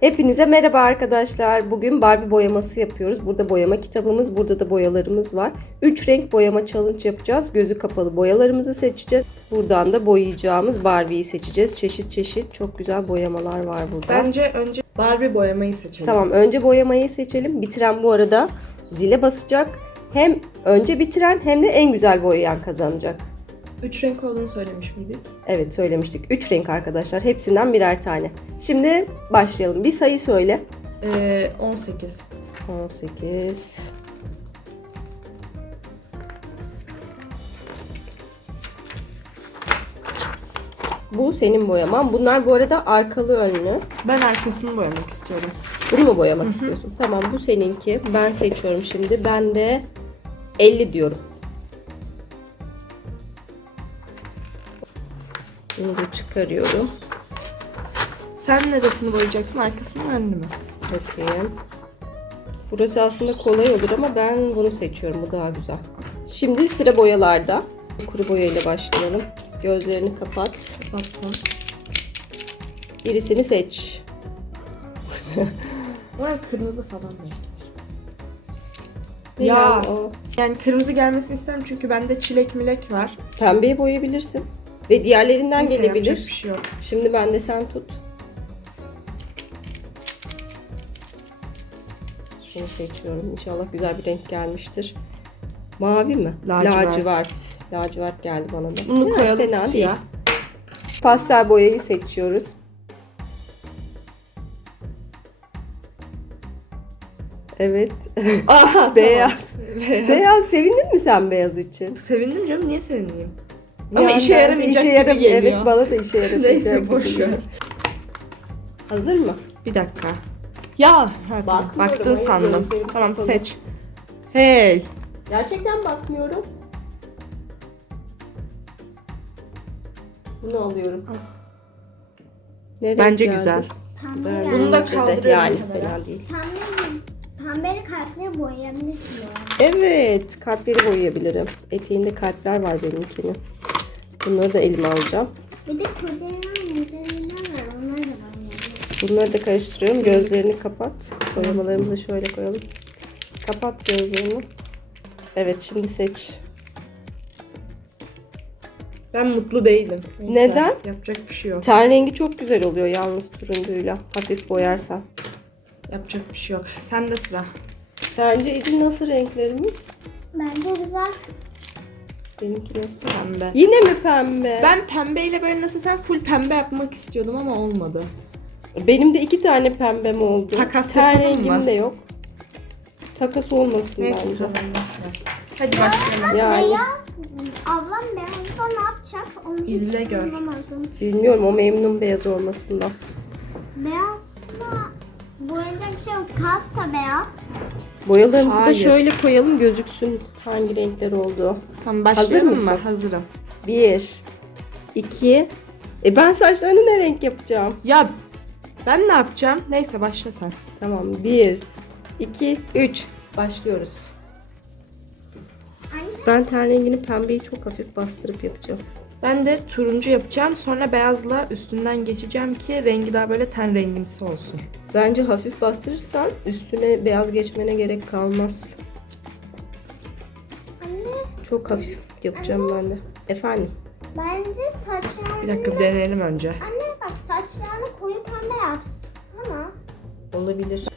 Hepinize merhaba arkadaşlar. Bugün Barbie boyaması yapıyoruz. Burada boyama kitabımız, burada da boyalarımız var. 3 renk boyama challenge yapacağız. Gözü kapalı boyalarımızı seçeceğiz. Buradan da boyayacağımız Barbie'yi seçeceğiz. Çeşit çeşit çok güzel boyamalar var burada. Bence önce Barbie boyamayı seçelim. Tamam önce boyamayı seçelim. Bitiren bu arada zile basacak. Hem önce bitiren hem de en güzel boyayan kazanacak. Üç renk olduğunu söylemiş miydik? Evet söylemiştik. 3 renk arkadaşlar. Hepsinden birer tane. Şimdi başlayalım. Bir sayı söyle. Ee, 18. 18. Bu senin boyaman. Bunlar bu arada arkalı önlü. Ben arkasını boyamak istiyorum. Bunu mu boyamak istiyorsun? Tamam bu seninki. Ben seçiyorum şimdi. Ben de 50 diyorum. Bunu da çıkarıyorum. Sen neresini boyayacaksın? Arkasını mı önünü mü? Bakayım. Burası aslında kolay olur ama ben bunu seçiyorum. Bu daha güzel. Şimdi sıra boyalarda. Kuru boyayla başlayalım. Gözlerini kapat. Baktım. Birisini seç. Orada kırmızı falan mı? Ya. yani o? Yani kırmızı gelmesini isterim çünkü bende çilek milek var. Pembeyi boyayabilirsin. Ve diğerlerinden Neyse, gelebilir. bir şey yok. Şimdi ben de sen tut. Şunu seçiyorum. İnşallah güzel bir renk gelmiştir. Mavi mi? Lacivert. Lacivert. Lacivert geldi bana da. Bunu Ya, koyalım Fena kutuya. değil. Pastel boyayı seçiyoruz. Evet. Aha Beyaz. Beyaz. Beyaz. Sevindin mi sen beyaz için? Sevindim canım niye sevineyim? Ama işe yaramayacak işe gibi yaram- geliyor. Evet bana da işe yarayacak Neyse gibi boş ver. Hazır mı? Bir dakika. Ya ha, tamam. Bakmıyorum, baktın hayır, sandım. Tamam kapalı. seç. Hey. Gerçekten bakmıyorum. Bunu alıyorum. Ne renk Bence geldi? güzel. Pembe Ben renk. Bunu da bence de kaldırıyorum Yani kenara. fena değil. Pembe, pembeli kalpleri boyayabilirsin yani. Evet, kalpleri boyayabilirim. Eteğinde kalpler var benimkinin. Bunları da elime alacağım. Bir de. Bunları da karıştırıyorum. Gözlerini kapat. Boyamalarımızı da şöyle koyalım. Kapat gözlerini. Evet, şimdi seç. Ben mutlu değilim. Neyse, Neden? Yapacak bir şey yok. Ten rengi çok güzel oluyor yalnız turuncuyla. Hafif boyarsan. Yapacak bir şey yok. Sen de sıra. Sence Edil nasıl renklerimiz? Bence güzel. Benimki nasıl? Pembe. Yine mi pembe? Ben pembeyle böyle nasıl sen full pembe yapmak istiyordum ama olmadı. Benim de iki tane pembem oldu. Takas yapalım rengim mı? de yok. Takas olmasın Neyse bence. tamam boşver. Hadi başlayalım. Yani Beyaz. Ablam beyazsa ne yapacak? Onu hiç İzle gör. anlamadım. bilmiyorum o memnun beyaz olmasından. Beyazla boyayacak bir şey yok. Kalp da beyaz. Boyalarımızı da Hayır. şöyle koyalım gözüksün hangi renkler olduğu. Tamam başlayalım Hazır mı? mısın? Hazırım. Bir, iki. E ben saçlarını ne renk yapacağım? Ya ben ne yapacağım? Neyse başla sen. Tamam bir, iki, üç. Başlıyoruz. Ben ten rengini pembeyi çok hafif bastırıp yapacağım. Ben de turuncu yapacağım. Sonra beyazla üstünden geçeceğim ki rengi daha böyle ten rengimsi olsun. Bence hafif bastırırsan üstüne beyaz geçmene gerek kalmaz. anne Çok hafif yapacağım ben de. Efendim? bence saçlarını... Bir dakika bir deneyelim önce. Anne bak saçlarını koyu pembe yapsana. Olabilir.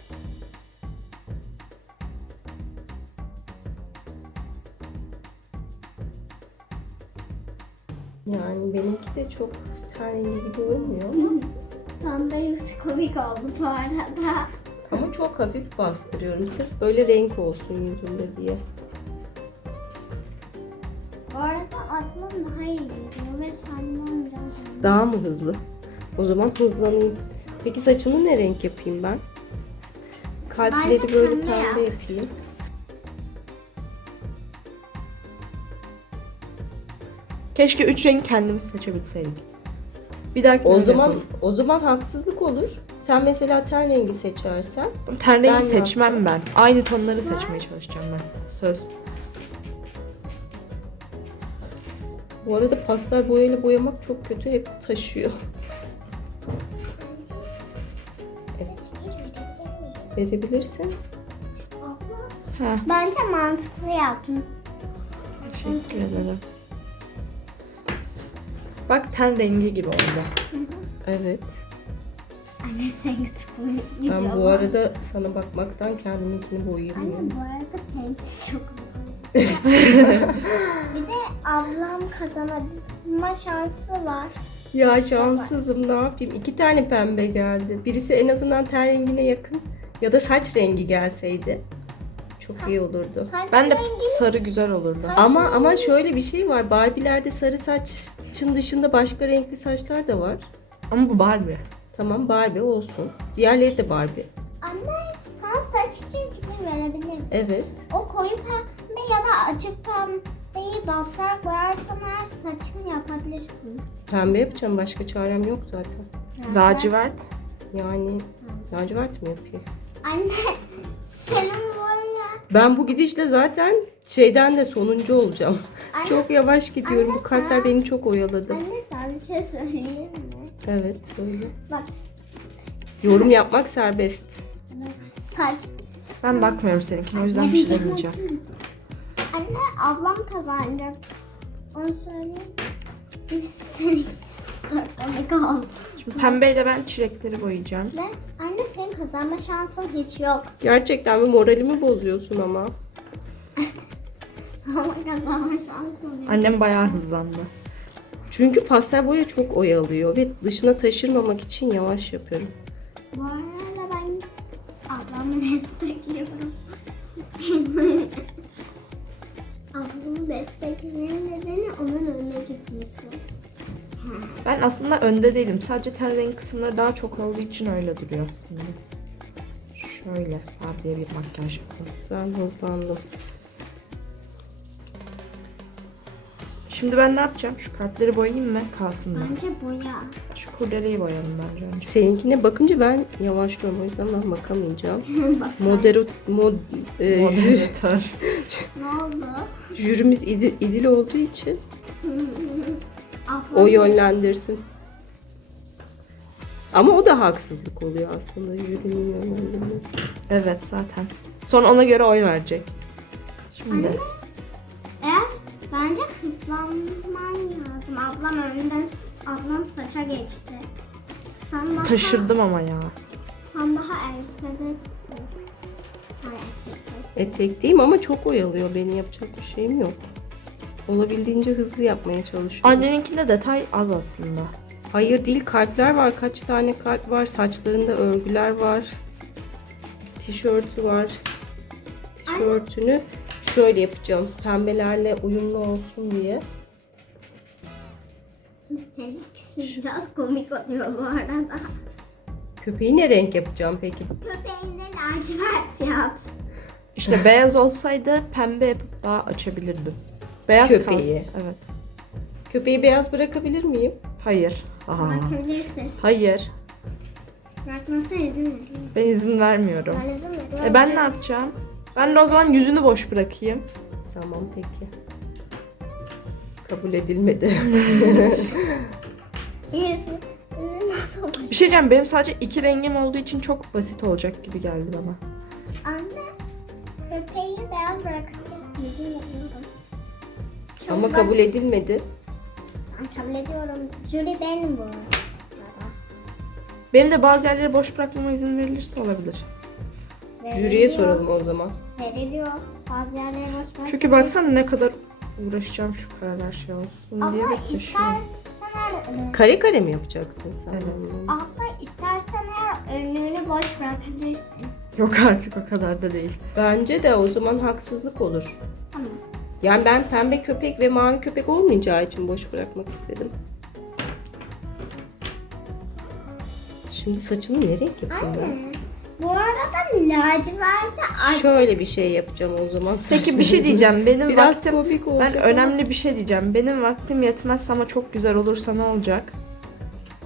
Yani benimki de çok ten rengi gibi olmuyor. Yüzü komik oldu bu arada. Ama çok hafif bastırıyorum. Sırf böyle renk olsun yüzümde diye. Bu arada atmam daha iyi gidiyor ve sanmam biraz. Daha mı hızlı? O zaman hızlanayım. Peki saçını ne renk yapayım ben? Kalpleri Bence böyle pembe pembe yap. yapayım. Keşke üç renk kendimiz seçebilseydik. Bir dahaki O zaman o zaman haksızlık olur. Sen mesela ten rengi seçersen ten rengi Ben seçmem ben. Aynı tonları seçmeye çalışacağım ben. Söz. bu arada pastel boyayla boyamak çok kötü hep taşıyor. Verebilirsin. Bence mantıklı yaptın. teşekkür ederim. Bak ten rengi gibi oldu. Evet. Anne sen sıkılıyor. Ben bu arada sana bakmaktan kendiminkini boyayamıyorum. Anne bu arada temiz çok Bir de ablam kazanabilme şansı var. Ya şanssızım ne yapayım? İki tane pembe geldi. Birisi en azından ten rengine yakın ya da saç rengi gelseydi çok iyi olurdu. Saç Ben de rengi sarı güzel olurdu. Saç Ama rengi- ama şöyle bir şey var. Barbie'lerde sarı saçın dışında başka renkli saçlar da var. Ama bu Barbie. Tamam Barbie olsun. Diğerleri de Barbie. Anne sen saç için fikir verebilirim. Evet. O koyu pembe ya da açık pembeyi basarak koyarsan her saçını yapabilirsin. Pembe yapacağım. Başka çarem yok zaten. Lacivert. Yani lacivert mi yapayım? Anne senin. Ben bu gidişle zaten şeyden de sonuncu olacağım. Anne- çok yavaş gidiyorum. Anne Bu kalpler sen- beni çok oyaladı. Anne sana bir şey söyleyeyim mi? Evet söyle. Bak Yorum yapmak serbest. saç. Ben bakmıyorum seninkine o yüzden bir şey demeyeceğim. Anne ablam kazanacak. Onu söyleyeyim. Senin çok komik oldu. Şimdi pembeyle ben çilekleri boyayacağım. Ve anne senin kazanma şansın hiç yok. Gerçekten mi moralimi bozuyorsun ama. Ama kazanma şansın yok. Annem bayağı hızlandı. Çünkü pastel boya çok oyalıyor ve dışına taşırmamak için yavaş yapıyorum. Bu arada ben ablamı destekliyorum. Ablamı desteklemenin nedeni onun önüne gitmesi. Ben aslında önde değilim. Sadece ten rengi kısımları daha çok olduğu için öyle duruyor aslında. Şöyle Barbie'ye bir makyaj yapalım. Ben hızlandım. Şimdi ben ne yapacağım? Şu kartları boyayayım mı? Kalsın mı? Bence boya. Şu kurdeleyi boyayalım bence önce. Seninkine bakınca ben yavaşlıyorum o yüzden ben bakamayacağım. Bak Modero, mod, e, Moderatör. ne oldu? jürimiz idil, idil olduğu için o yönlendirsin. Ama o da haksızlık oluyor aslında jürinin yönlendirmesi. Evet zaten. Sonra ona göre oy verecek. Şimdi Eğer bence hızlanman lazım. Ablam önden, ablam saça geçti. Sen daha, taşırdım ama ya. Sen daha elbisedesin. Hayır, erkektesin. Etekteyim ama çok oyalıyor. Benim yapacak bir şeyim yok. Olabildiğince hızlı yapmaya çalışıyorum. Anneninkinde detay az aslında. Hayır değil kalpler var. Kaç tane kalp var. Saçlarında örgüler var. Tişörtü var. Tişörtünü şöyle yapacağım. Pembelerle uyumlu olsun diye. Seninkisi biraz komik oluyor bu arada. Köpeği ne renk yapacağım peki? Köpeğinde lacivert yap. İşte beyaz olsaydı pembe yapıp daha açabilirdim. Beyaz Köpeği. kalsın. Evet. Köpeği beyaz bırakabilir miyim? Hayır. Aa. Bırakabilirsin. Hayır. Bırakmasına izin veriyorum. Ben izin vermiyorum. Ben izin veriyorum. E ben ne yapacağım? Ben de o zaman yüzünü boş bırakayım. Tamam peki. Kabul edilmedi. Yüzü nasıl Bir şey diyeceğim benim sadece iki rengim olduğu için çok basit olacak gibi geldi bana. Ama bak- kabul edilmedi. Ben kabul ediyorum. Jüri benim bu arada. Benim de bazı yerleri boş bırakmama izin verilirse olabilir. Jüriye Veriliyor. soralım o zaman. Veriliyor. Bazı yerlere boş bırak. Çünkü baksana ne kadar uğraşacağım şu kadar şey olsun diye taşıyorum. istersen eğer... Kare kare mi yapacaksın sen? Evet. Abla istersen eğer önlüğünü boş bırakabilirsin. Yok artık o kadar da değil. Bence de o zaman haksızlık olur. Tamam. Yani ben pembe köpek ve mavi köpek olmayacağı için boş bırakmak istedim. Şimdi saçını ne renk yapayım ben? Anne. Bu arada laciverti aç. Şöyle bir şey yapacağım o zaman. Peki bir şey diyeceğim. Benim Biraz vaktim komik ben olacak ama- önemli bir şey diyeceğim. Benim vaktim yetmezse ama çok güzel olursa ne olacak?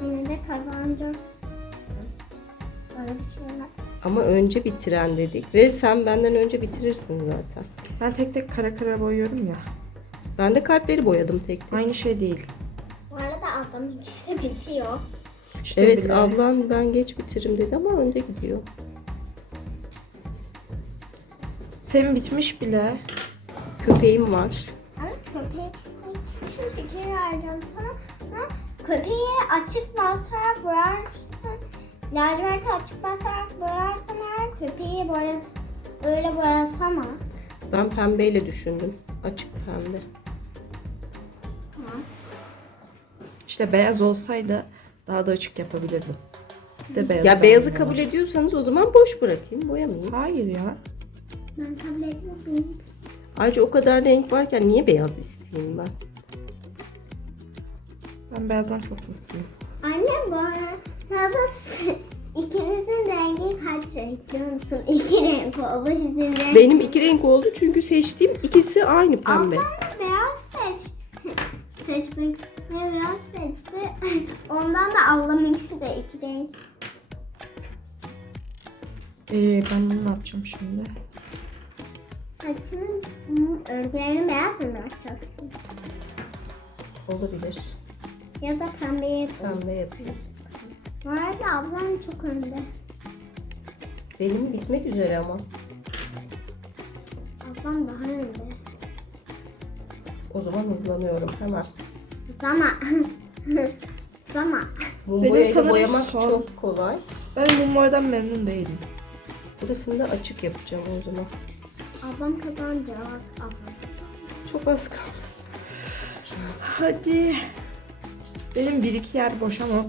Yine de kazanacaksın. Böyle bir şey var. Ama önce bitiren dedik ve sen benden önce bitirirsin zaten. Ben tek tek kara kara boyuyorum ya. Ben de kalpleri boyadım tek tek. Aynı şey değil. Bu arada ablamın ikisi bitiyor. İşte Evet bile. ablan ben geç bitiririm dedi ama önde gidiyor. Senin bitmiş bile. Köpeğim var. Ama köpeği şu fikir vereceğim sana. Ha, Köpeği açık basarak boyarsan, laciverti açık basarak boyarsan eğer köpeği boyas, öyle boyasana. Ben pembeyle düşündüm. Açık pembe. Tamam. İşte beyaz olsaydı daha da açık yapabilirdim. Bir de beyaz Ya beyazı kabul ediyorsanız o zaman boş bırakayım. Boyamayayım. Hayır ya. Ben kabul etmiyorum. Ayrıca o kadar renk varken niye beyaz isteyeyim ben? Ben beyazdan çok mutluyum. Anne bu arada s- ikinizin rengi kaç renk biliyor musun? İki renk oldu sizin renk. Benim iki renk oldu çünkü seçtiğim ikisi aynı pembe. Ablam beyaz seç. Seçmek istedi, beyaz seçti. Ondan da ablam ikisi de iki renk. Ee, ben bunu ne yapacağım şimdi? Saçının örgülerini beyaz mı bırakacaksın? Olabilir. Ya da pembeye yapalım. Pembe yapayım. Bu arada ablam çok önde. Benim bitmek üzere ama. Ablam daha önde. O zaman hızlanıyorum hemen. Zaman. Zaman. Mum Benim sanırım boyamak son- çok kolay. Ben bu boyadan memnun değilim. Burasını da açık yapacağım o zaman. Ablam kazanacak. Ablam. Çok az kaldı. Hadi. Benim bir iki yer boş ama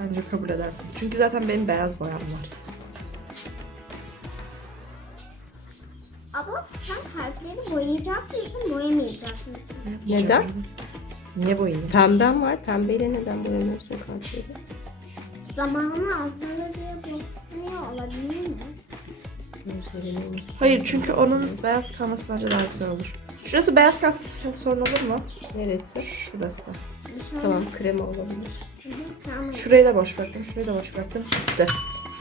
bence kabul edersin. Çünkü zaten benim beyaz boyam var. Abla sen kalpleri boyayacak mısın, boyamayacak mısın? Neden? Niye boyayayım? Pembem var. Pembeyle neden boyamıyorsun kalpleri? Zamanı azalır diye boyuyor olabilir mi? Hayır çünkü onun beyaz kalması bence daha güzel olur. Şurası beyaz kalsa sorun olur mu? Neresi? Şurası. Tamam krema olabilir. Tamam. Şurayı da boş bıraktım, şurayı da boş bıraktım. Bitti.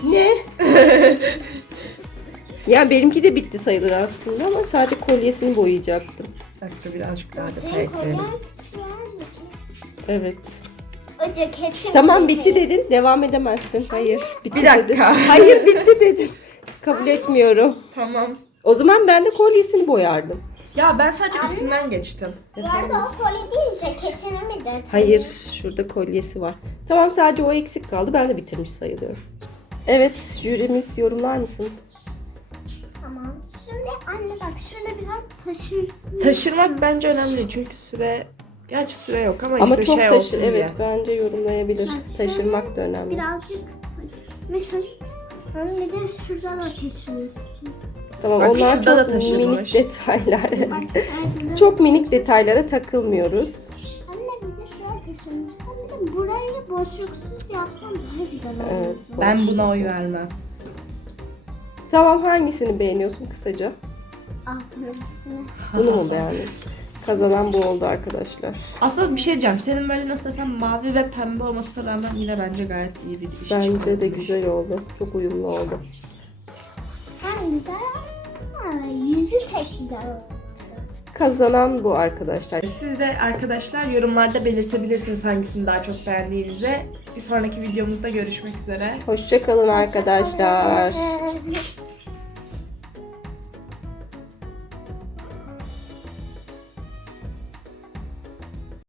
Ne? ya benimki de bitti sayılır aslında ama sadece kolyesini boyayacaktım. Dakika birazcık daha detay Senin ekleyelim. kolyen sürer mi? Evet. O ceketin Tamam bitti dedin. Devam edemezsin. Hayır. Bitti Bir dakika. dedin. Hayır bitti dedin. Kabul etmiyorum. Tamam. O zaman ben de kolyesini boyardım. Ya ben sadece üstünden geçtim. Bu arada o kolye değil ceketinin bir detayı. Hayır, şurada kolyesi var. Tamam sadece o eksik kaldı. Ben de bitirmiş sayılıyorum. Evet, jürimiz yorumlar mısın? Tamam. Şimdi anne bak şurada biraz taşır. Taşırmak bence önemli çünkü süre... Gerçi süre yok ama, Ama işte çok şey taşı, olsun evet diye. bence yorumlayabilir. Taşırmak da önemli. Birazcık Mesela Anne bir de şurada da taşımışsın. Tamam, Bak onlar şurada da çok taşınmış. minik detaylar. Bak, evet, çok minik detaylara takılmıyoruz. Burayı boşluksuz yapsam daha güzel olur. Evet. Ben buna oy vermem. Tamam, hangisini beğeniyorsun kısaca? Bunu mu beğendin? Kazanan bu oldu arkadaşlar. Aslında bir şey diyeceğim. Senin böyle nasıl desem mavi ve pembe olmasına rağmen yine bence gayet iyi bir iş Bence de güzel oldu. Çok uyumlu oldu. Hem güzel ama yüzü pek güzel oldu. Kazanan bu arkadaşlar. Siz de arkadaşlar yorumlarda belirtebilirsiniz hangisini daha çok beğendiğinizi. Bir sonraki videomuzda görüşmek üzere. Hoşçakalın arkadaşlar.